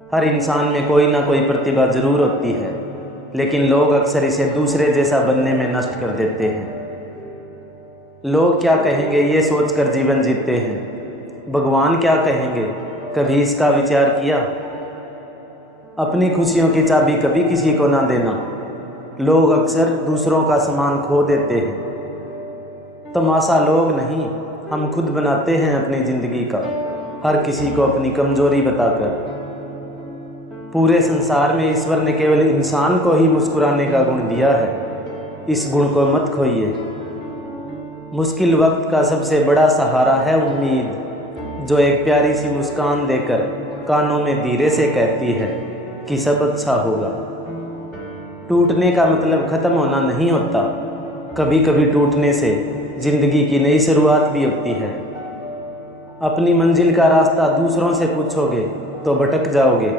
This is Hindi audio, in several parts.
हर इंसान में कोई ना कोई प्रतिभा जरूर होती है, लेकिन लोग अक्सर इसे दूसरे जैसा बनने में नष्ट कर देते हैं। लोग क्या कहेंगे ये सोचकर जीवन जीते हैं। भगवान क्या कहेंगे, कभी इसका विचार किया? अपनी खुशियों की चाबी कभी किसी को ना देना। लोग अक्सर दूसरों का सामान खो देते हैं। तमाशा लोग नहीं, हम खुद बनाते हैं अपनी ज़िंदगी का, हर किसी को अपनी कमजोरी बताकर। पूरे संसार में ईश्वर ने केवल इंसान को ही मुस्कुराने का गुण दिया है। इस गुण को मत खोइए। मुश्किल वक्त का सबसे बड़ा सहारा है उम्मीद, जो एक प्यारी सी मुस्कान देकर कानों में धीरे से कहती है कि सब अच्छा होगा। टूटने का मतलब ख़त्म होना नहीं होता। कभी कभी टूटने से ज़िंदगी की नई शुरुआत भी होती है। अपनी मंजिल का रास्ता दूसरों से पूछोगे तो भटक जाओगे,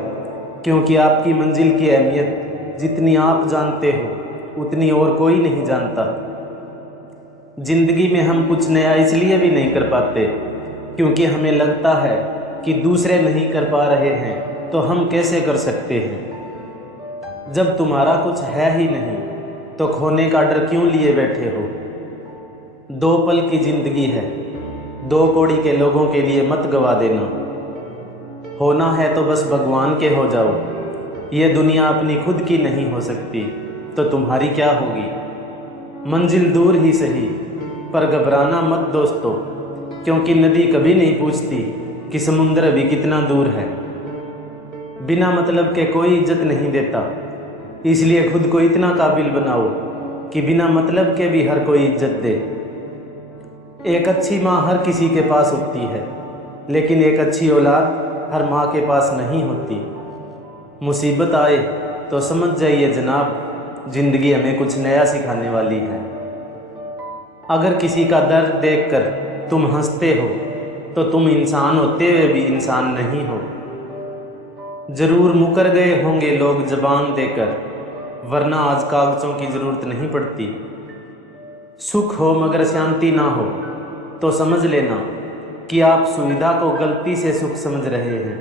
क्योंकि आपकी मंजिल की अहमियत जितनी आप जानते हो उतनी और कोई नहीं जानता। ज़िंदगी में हम कुछ नया इसलिए भी नहीं कर पाते क्योंकि हमें लगता है कि दूसरे नहीं कर पा रहे हैं तो हम कैसे कर सकते हैं। जब तुम्हारा कुछ है ही नहीं तो खोने का डर क्यों लिए बैठे हो। 2 पल की ज़िंदगी है, 2 कौड़ी के लोगों के लिए मत गवा देना। होना है तो बस भगवान के हो जाओ। ये दुनिया अपनी खुद की नहीं हो सकती तो तुम्हारी क्या होगी। मंजिल दूर ही सही, पर घबराना मत दोस्तों, क्योंकि नदी कभी नहीं पूछती कि समुद्र अभी कितना दूर है। बिना मतलब के कोई इज्जत नहीं देता, इसलिए खुद को इतना काबिल बनाओ कि बिना मतलब के भी हर कोई इज्जत दे। एक अच्छी माँ हर किसी के पास होती है, लेकिन एक अच्छी औलाद हर माँ के पास नहीं होती। मुसीबत आए तो समझ जाइए जनाब, ज़िंदगी हमें कुछ नया सिखाने वाली है। अगर किसी का दर्द देखकर तुम हंसते हो तो तुम इंसान होते हुए भी इंसान नहीं हो। ज़रूर मुकर गए होंगे लोग ज़बान देकर, वरना आज कागज़ों की ज़रूरत नहीं पड़ती। सुख हो मगर शांति ना हो तो समझ लेना कि आप सुविधा को गलती से सुख समझ रहे हैं।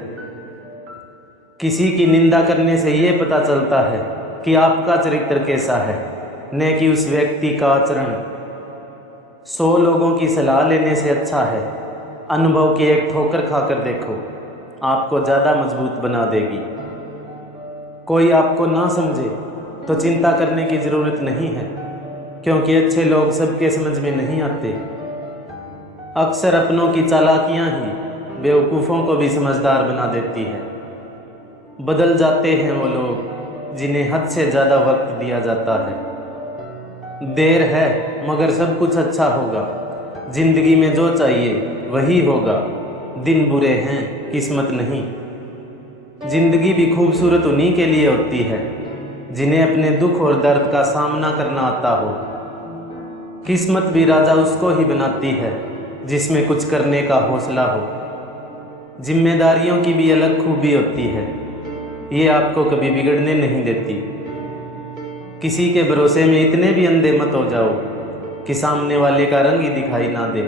किसी की निंदा करने से ये पता चलता है कि आपका चरित्र कैसा है, न कि उस व्यक्ति का आचरण। 100 लोगों की सलाह लेने से अच्छा है अनुभव की एक ठोकर खाकर देखो, आपको ज़्यादा मजबूत बना देगी। कोई आपको ना समझे तो चिंता करने की ज़रूरत नहीं है, क्योंकि अच्छे लोग सबके समझ में नहीं आते। अक्सर अपनों की चालाकियां ही बेवकूफ़ों को भी समझदार बना देती है। बदल जाते हैं वो लोग जिन्हें हद से ज़्यादा वक्त दिया जाता है। देर है मगर सब कुछ अच्छा होगा। ज़िंदगी में जो चाहिए वही होगा। दिन बुरे हैं, किस्मत नहीं। ज़िंदगी भी खूबसूरत उन्हीं के लिए होती है जिन्हें अपने दुख और दर्द का सामना करना आता हो। किस्मत भी राजा उसको ही बनाती है जिसमें कुछ करने का हौसला हो। जिम्मेदारियों की भी अलग खूबी होती है, ये आपको कभी बिगड़ने नहीं देती। किसी के भरोसे में इतने भी अंधे मत हो जाओ कि सामने वाले का रंग ही दिखाई ना दे।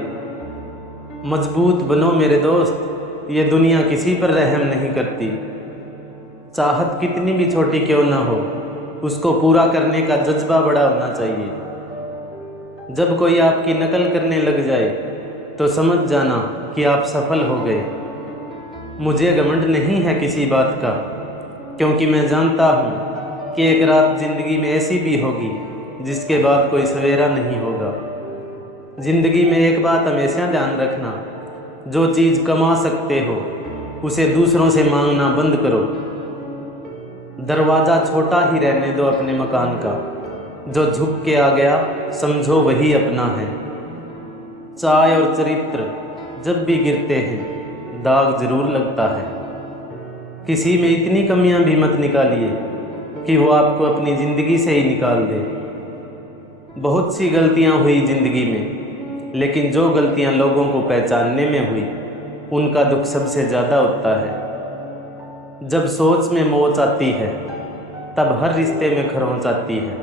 मजबूत बनो मेरे दोस्त, ये दुनिया किसी पर रहम नहीं करती। चाहत कितनी भी छोटी क्यों ना हो, उसको पूरा करने का जज्बा बड़ा होना चाहिए। जब कोई आपकी नकल करने लग जाए तो समझ जाना कि आप सफल हो गए। मुझे घमंड नहीं है किसी बात का, क्योंकि मैं जानता हूँ कि एक रात ज़िंदगी में ऐसी भी होगी जिसके बाद कोई सवेरा नहीं होगा। ज़िंदगी में एक बात हमेशा ध्यान रखना, जो चीज़ कमा सकते हो उसे दूसरों से मांगना बंद करो। दरवाज़ा छोटा ही रहने दो अपने मकान का, जो झुक के आ गया समझो वही अपना है। चाय और चरित्र जब भी गिरते हैं दाग जरूर लगता है। किसी में इतनी कमियां भी मत निकालिए कि वो आपको अपनी ज़िंदगी से ही निकाल दे। बहुत सी गलतियां हुई ज़िंदगी में, लेकिन जो गलतियां लोगों को पहचानने में हुई उनका दुख सबसे ज़्यादा होता है। जब सोच में मोच आती है तब हर रिश्ते में खरोंच आती है।